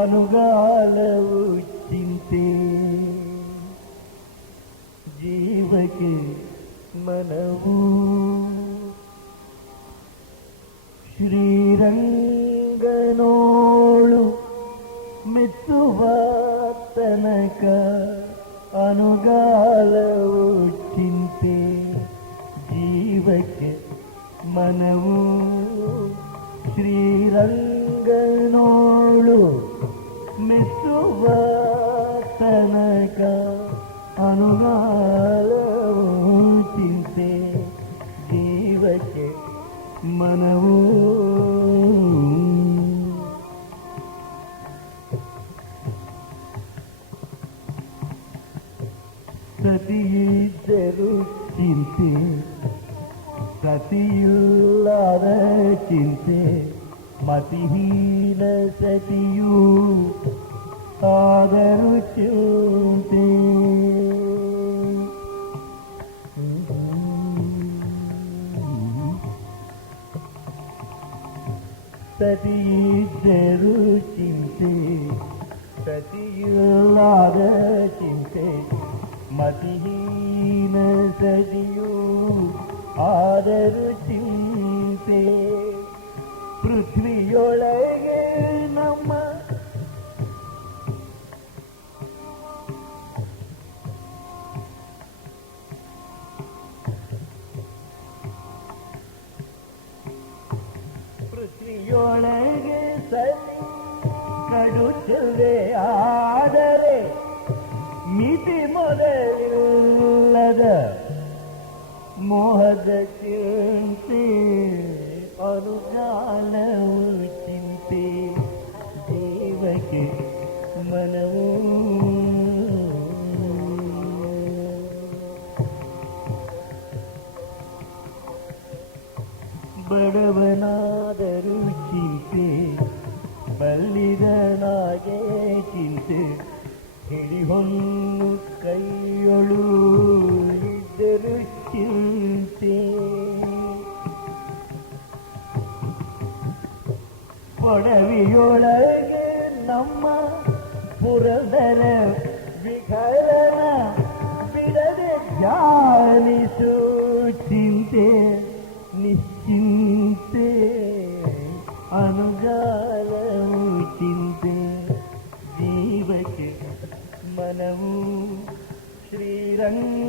ಅನುಗಾಲವು ಚಿಂತೆ ಜೀವಕ್ಕೆ ಮನವು ಶ್ರೀರಂಗನೋಳು ಮೆಚ್ಚುವ ತನಕ ಅನುಗಾಲವು ಚಿಂತೆ ಜೀವಕ್ಕೆ ಮನವು ಶ್ರೀರಂಗನೋಳು ಮೆಚ್ಚುವ ತನಕ ಅನುಗಾಲವು ಚಿಂತೆ ಜೀವಕ್ಕೆ ಮನವು ಸತಿಯಿದ್ದರೂ ಚಿಂತೆ ಸತಿಯಿಲ್ಲದ ಚಿಂತೆ ಮತಿಹೀನ ಸತಿಯೂ ಆದರೂ ಚಿಂತೆ ಸತಿಯಿದ್ದರೂ ಚಿಂತೆ ಸತಿಯಿಲ್ಲದ ಚಿಂತೆ ಮತಿಹೀನ ಸತಿಯೂ ಆದರೂ ಚಿಂತೆ ಪೃಥ್ವಿಯೊಳಗೆ ನಮ್ಮ ಪೃಥ್ವಿಯೊಳಗೆ ಸರಿ ಕಡುತ್ತವೆ ಆದರೆ ಮಿತಿ ಮೊದಲಿಲ್ಲದ ಮೋಹದ ಚಿಂತೆ ಅನುಗಾಲವು ಚಿಂತೆ ಜೀವಕ್ಕೆ ಮನವು ಬಡವನಾದರೂ ಚಿಂತೆ ಬಲ್ಲಿದನಾಗೆ ಚಿಂತೆ ಹಿಡಿಹೊನ್ನು ಕೈಯೊಳು ಇದ್ದರೂ ಚಿಂತೆ ಕೊಡವಿಯೊಳಗೆ ನಮ್ಮ ಪುರದರ ವಿಘಲನ ಬಿಡದೆ ಧ್ಯಾನಿಸು ಚಿಂತೆ ನಿಶ್ಚಿಂತೆ ಅನುಗಾಲವು ಚಿಂತೆ ಜೀವಕ್ಕೆ ಮನವು ಶ್ರೀರಂಗ